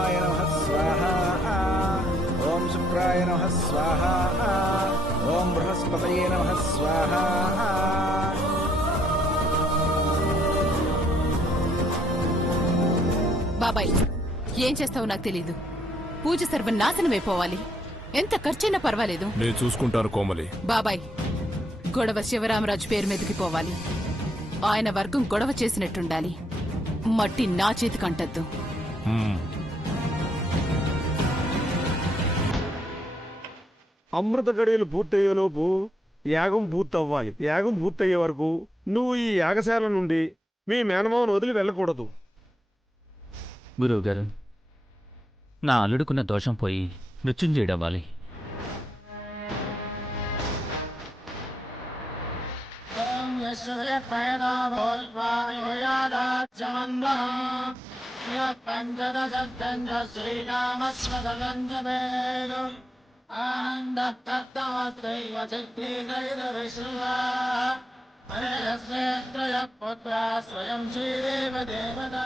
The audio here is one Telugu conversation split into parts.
सोमाय नमः स्वाहा ओम शुक्राय नमः स्वाहा ओम बृहस्पतये नमः स्वाहा బాబాయ్ ఏం చేస్తావో నాకు తెలీదు. పూజ సర్వనాశనమైపోవాలి. ఎంత ఖర్చైనా పర్వాలేదు. నేను చూసుకుంటాను కోమలి. బాబాయ్ గొడవ శివరామరాజు పేరు మీదకి పోవాలి. ఆయన వర్గం గొడవ చేసినట్టుండాలి. మట్టి నా చేతికి అంటద్దు. అమృత గడియలు పూర్తయ్యేలోపు యాగం పూర్తవ్వాలి. యాగం పూర్తయ్యే వరకు నువ్వు ఈ యాగశాల నుండి మీ మేనమావను వదిలి వెళ్ళకూడదు. గురువుగారు, నా అల్లుడుకున్న దోషం పోయి మృత్యుంజయుడవ్వాలి. స్వయం శ్రీదేవ దేవతా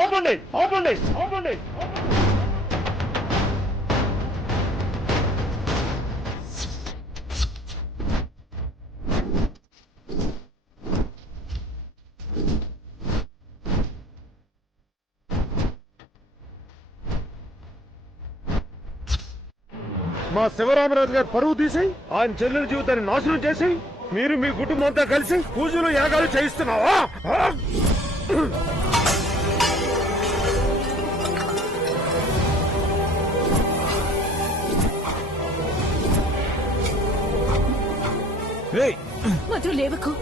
ఆపండి ఆపండి ఆపండి. మా శివరామరాజు గారు పరువు తీసి ఆయన చెల్లెల జీవితాన్ని నాశనం చేసి మీరు మీ కుటుంబంతో కలిసి పూజలు యాగాలు చేయిస్తున్నావా? మధు లేవకు.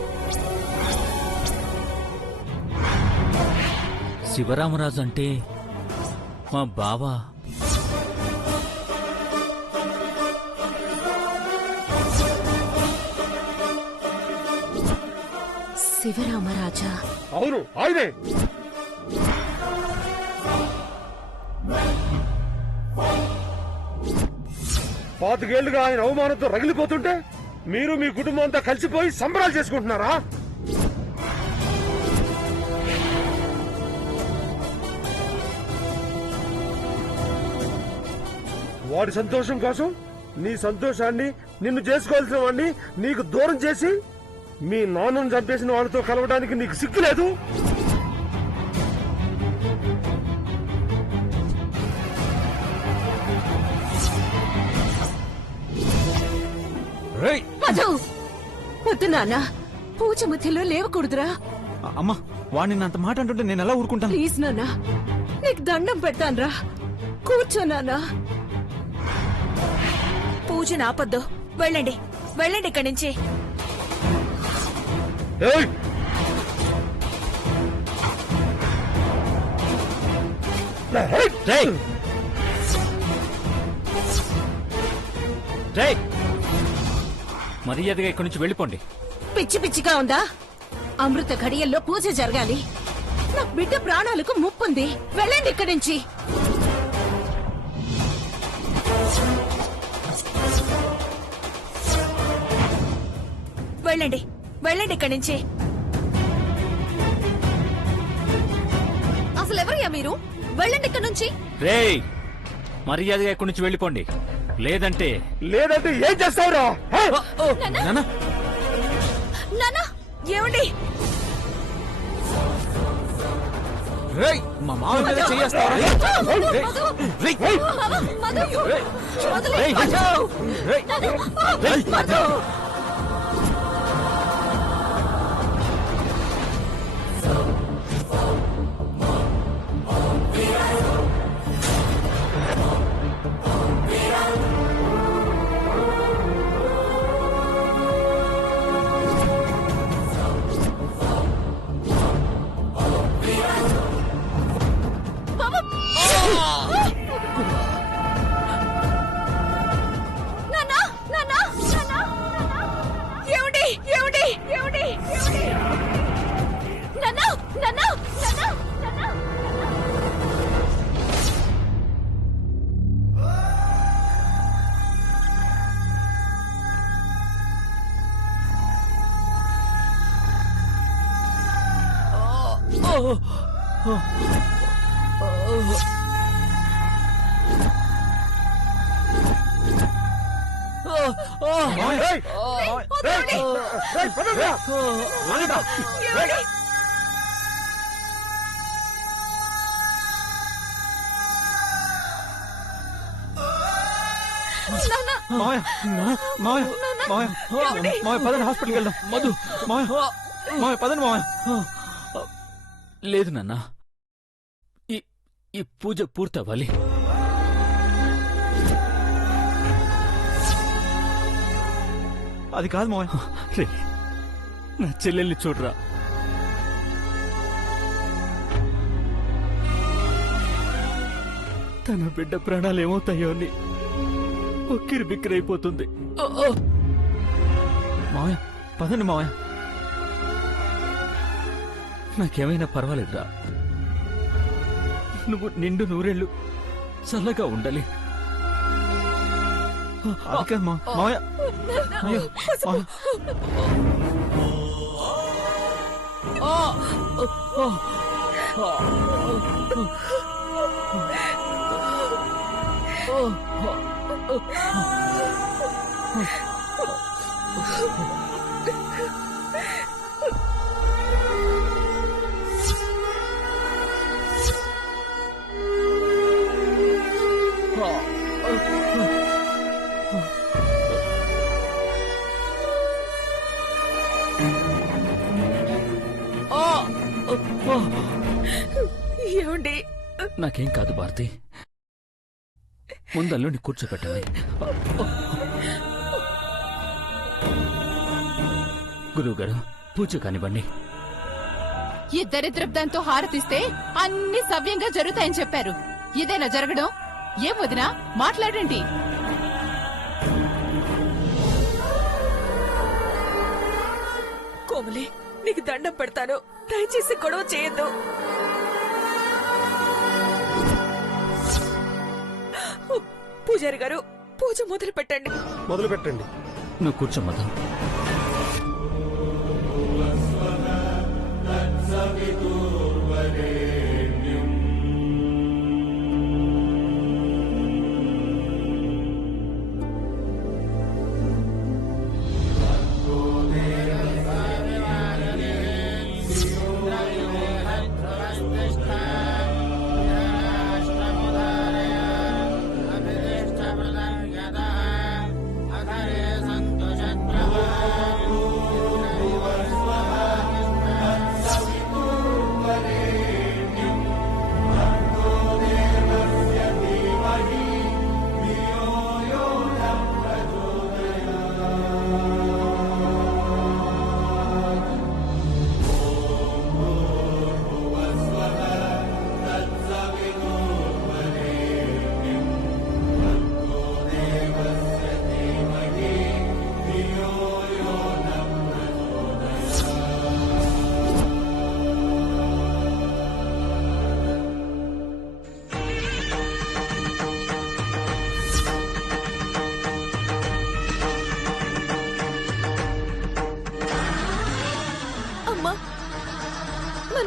శివరామరాజు అంటే మా బావ. శివరామరాజా? అవును, ఆయనే. పాతికేళ్లుగా ఆయన అవమానంతో రగిలిపోతుంటే మీరు మీ కుటుంబం అంతా కలిసిపోయి సంబరాలు చేసుకుంటున్నారా? వాడి సంతోషం కోసం నీ సంతోషాన్ని, నిన్ను చేసుకోవాల్సిన వాడిని నీకు దూరం చేసి మీ నాన్నను చంపేసిన వాళ్ళతో కలవడానికి నీకు సిగ్గులేదు? మధు వద్దు నాన్న, పూజ మధ్యలో లేవకూడదురా. అమ్మా, వాడిని అంత మాట అంటుంటే నేను ఎలా ఊరుకుంటాను? ప్లీజ్ నాన్న, నీకు దండం పెడతాన్రా. కూర్చో నాన్న. పూజ నాపొద్దు. వెళ్ళండి వెళ్ళండి ఇక్కడి నుంచి. మర్యాదగా ఇక్కడి నుంచి వెళ్ళిపోండి. పిచ్చి పిచ్చిగా ఉందా? అమృత ఘడియల్లో పూజ జరగాలి. నా బిడ్డ ప్రాణాలకు ముప్పుంది. వెళ్ళండి ఇక్కడి నుంచి. వెళ్ళండి వెళ్ళండి ఇక్కడి నుంచి. అసలు ఎవరయ్యా మీరు? వెళ్ళండి ఇక్కడి నుంచి. రేయ్, మర్యాదగా ఇక్కడి నుంచి వెళ్ళిపోండి, లేదంటే లేదంటే ఏం చేస్తావురా? నాన్న నానా ఏమండి? రేయ్, మా మామ మీద చేయేస్తావా? పదండి, హాస్పిటల్కి వెళ్దాం. మధు, పదండి మావయ్య. లేదు నాన్న, ఈ పూజ పూర్తవ్వాలి. అది కాదు మావయ్య. రే, నా చెల్లెల్ని చూడరా. తన బిడ్డ ప్రాణాలు ఏమవుతాయో అని ఒక్కిరి బిక్కిరైపోతుంది. మావయ్య పదండి మావయ్య. నాకేమైనా పర్వాలేదురా, నువ్వు నిండు నూరేళ్ళు చల్లగా ఉండాలి. అది కాదు మావయ్య. అయ్యో, మావయ్య. ఏమండి? నాకేం కాదు భారతి, ముందు అల్లుడిని కూర్చోబెట్టండి. గురువుగారు, పూజ కానివ్వండి. ఈ దరిద్రబ్దంతో హారతిస్తే అన్ని సవ్యంగా జరుగుతాయని చెప్పారు. ఇదేనా జరగడం? ఏం వదినా, మాట్లాడండి. కోమలి, నీకు దండం పెడతాను, దయచేసి గొడవ చేయొద్దు. పూజారి గారు, పూజ మొదలు పెట్టండి. మొదలు పెట్టండి. నువ్వు కూర్చోమ్మా.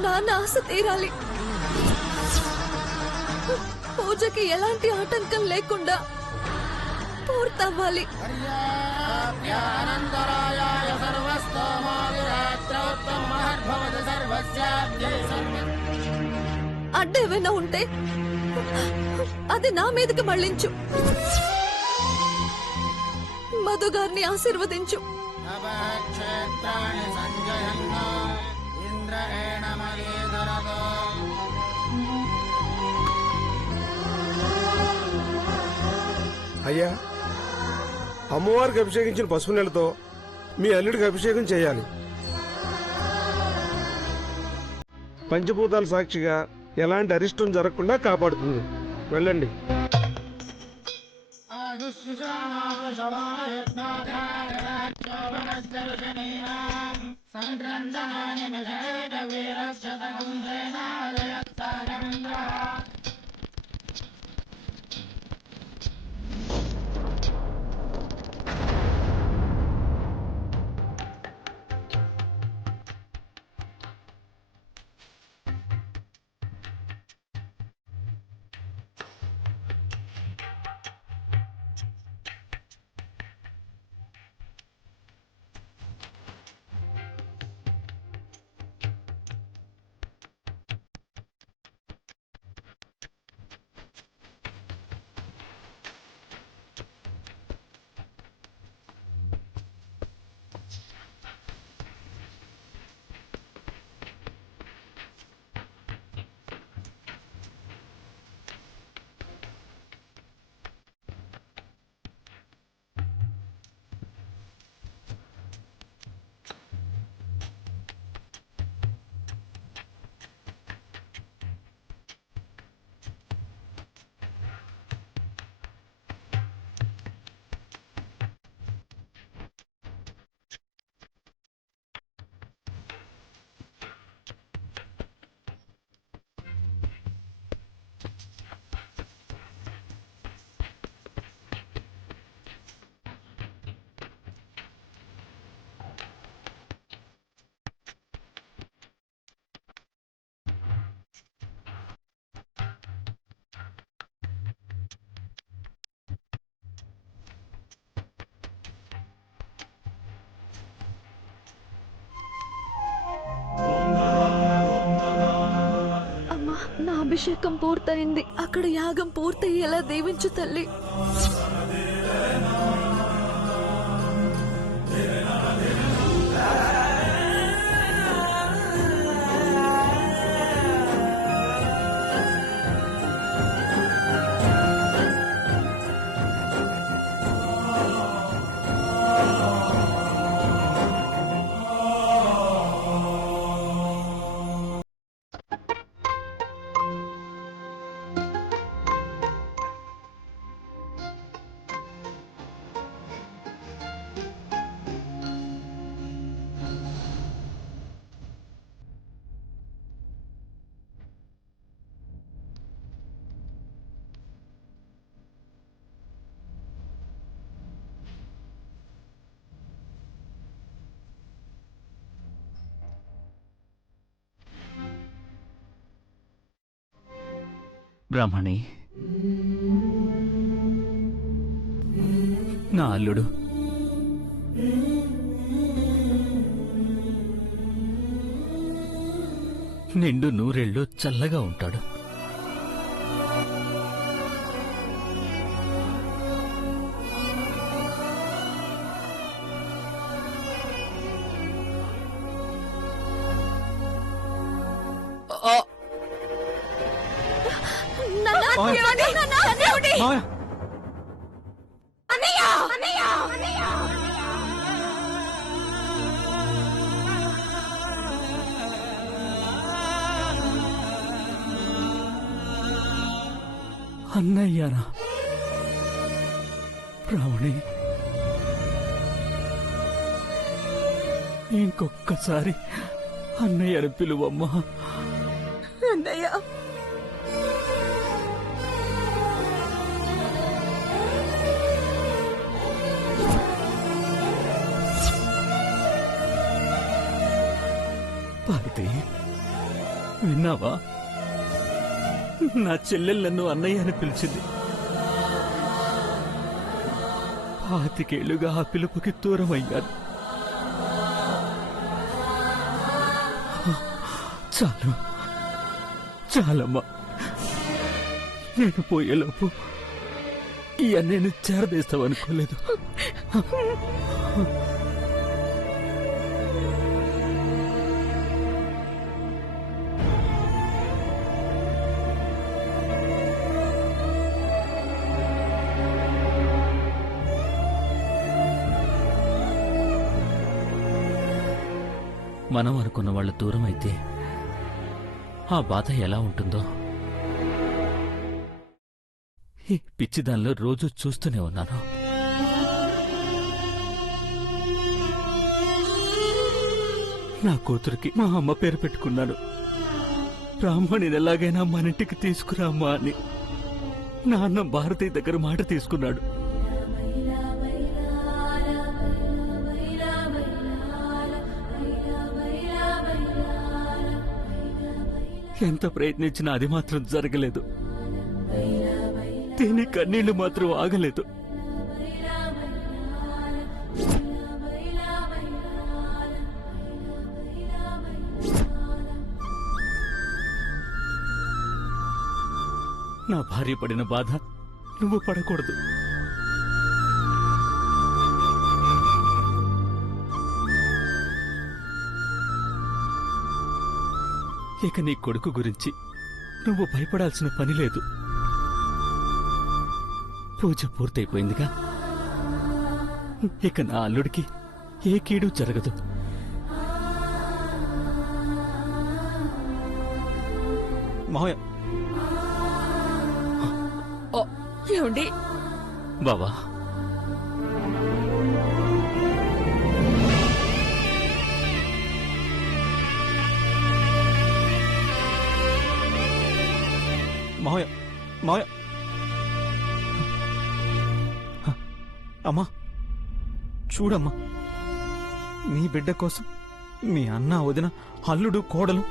నాన్న ఆశ తీరాలి. పూజకి ఎలాంటి ఆటంకం లేకుండా పూర్తవ్వాలి. జ్ఞానందరాయాయ సర్వస్తోమాదిరాత్రోత్తమహర్భవతి సర్వస్యాద్యై సర్వ అడ్డేమైనా ఉంటే అది నా మీదకి మళ్ళించు. మధు గారిని ఆశీర్వదించు. నవక్షేత్రాణి సంజయన్నో ఇంద్రేణ మలీధరదో. అయ్యా, అమ్మవారికి అభిషేకించిన పసుపు నీళ్ళతో మీ అల్లుడికి అభిషేకం చేయాలి. పంచభూతాల సాక్షిగా ఎలాంటి అరిష్టం జరగకుండా కాపాడుతుంది. వెళ్ళండి. అమ్మా, నా అభిషేకం పూర్తయింది. అక్కడ యాగం పూర్తయ్యేలా దీవించు తల్లి. బ్రాహ్మణి, నా అల్లుడు నిండు నూరేళ్లు చల్లగా ఉంటాడు. అన్నయ్యానా? రావణి, ఇంకొక్కసారి అన్నయ్యని పిలువమ్మా. అన్నయ్య, పార్వతి, విన్నావా? నా చెల్లెలు నన్ను అన్నయ్య అని పిలిచింది. 25 ఏళ్లుగా ఆ పిలుపుకి దూరం అయ్యాను. చాలు, చాలమ్మా. నేను పోయేలోపు ఈ అన్నయ్యను చేరదీస్తావనుకోలేదు. మనం అనుకున్న వాళ్ళు దూరం అయితే ఆ బాధ ఎలా ఉంటుందో ఈ పిచ్చిదానిలో రోజు చూస్తూనే ఉన్నాను. నా కూతురికి మా అమ్మ పేరు పెట్టుకున్నాను. బ్రాహ్మణిని ఎలాగైనా మన ఇంటికి తీసుకురామ్మా అని నాన్న భారతి దగ్గర మాట తీసుకున్నాడు. ఎంత ప్రయత్నించినా అది మాత్రం జరగలేదు. దీని కన్నీళ్లు మాత్రం ఆగలేదు. నా భార్య పడిన బాధ నువ్వు పడకూడదు. ఇక నీ కొడుకు గురించి నువ్వు భయపడాల్సిన పని లేదు. పూజ పూర్తయిపోయిందిగా. ఇక నా అల్లుడికి ఏ కీడు జరగదు. మావయ్య, ఏమండి? బావా, మావయ్య, మావయ్య. అమ్మా చూడమ్మా, నీ బిడ్డ కోసం మీ అన్న వదిన అల్లుడు కోడలు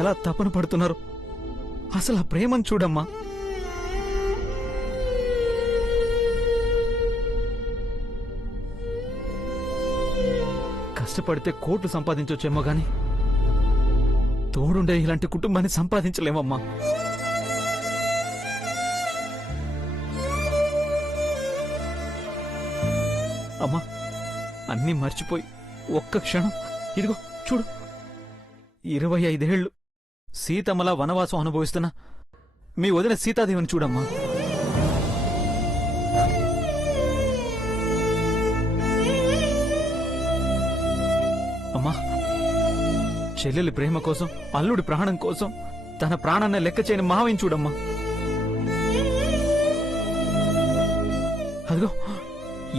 ఎలా తపన పడుతున్నారు. అసలు ఆ ప్రేమను చూడమ్మా. కష్టపడితే కోట్లు సంపాదించొచ్చేమో గాని తోడుండే ఇలాంటి కుటుంబాన్ని సంపాదించలేమమ్మా. అమ్మా, అన్నీ మర్చిపోయి ఒక్క క్షణం ఇదిగో చూడు, 25 ఏళ్లు సీతమ్మలా వనవాసం అనుభవిస్తున్నా మీ వదిన సీతాదేవిని చూడమ్మా. అమ్మా, చెల్లెలి ప్రేమ కోసం, అల్లుడి ప్రాణం కోసం తన ప్రాణాన్ని లెక్క చేయని మావయ్యని చూడమ్మా. అదిగో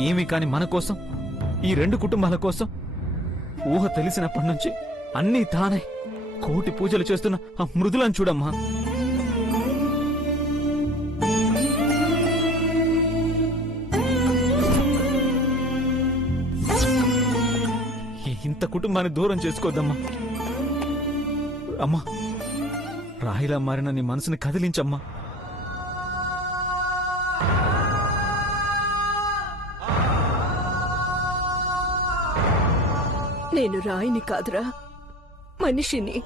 ఏమీ కాని మన కోసం, ఈ 2 కుటుంబాల కోసం ఊహ తెలిసినప్పటి నుంచి అన్నీ తానే కోటి పూజలు చేస్తున్న ఆ మృదులను చూడమ్మా. ఇంత కుటుంబాన్ని దూరం చేసుకోద్దమ్మా. అమ్మా, రాయిలా మారిన నీ మనసుని కదిలించమ్మా. నేను రాయిని కాదురా, మనిషిని.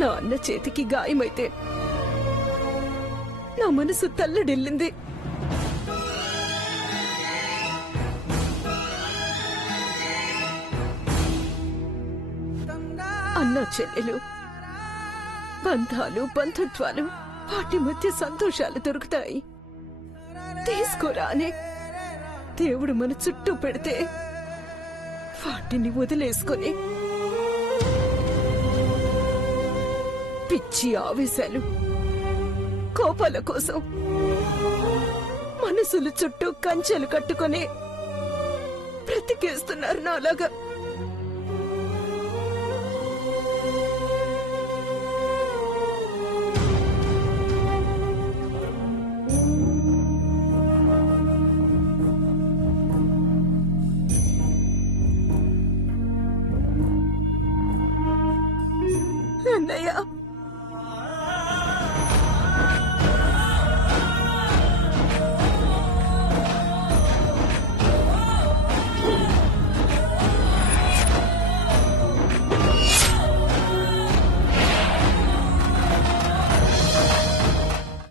నా అన్న చేతికి గాయమైతే నా మనసు తల్లడిల్లింది. అన్న చెల్లెలు, బంధాలు, బంధుత్వాలు, వాటి మధ్య సంతోషాలు దొరుకుతాయి. తీసుకోరా అని దేవుడు మన చుట్టూ పెడితే వాటిని వదిలేసుకొని పిచ్చి ఆవేశాలు, కోపాల కోసం మనసులు చుట్టూ కంచెలు కట్టుకొని బ్రతికేస్తున్నారు నాలాగా. అన్నయ్య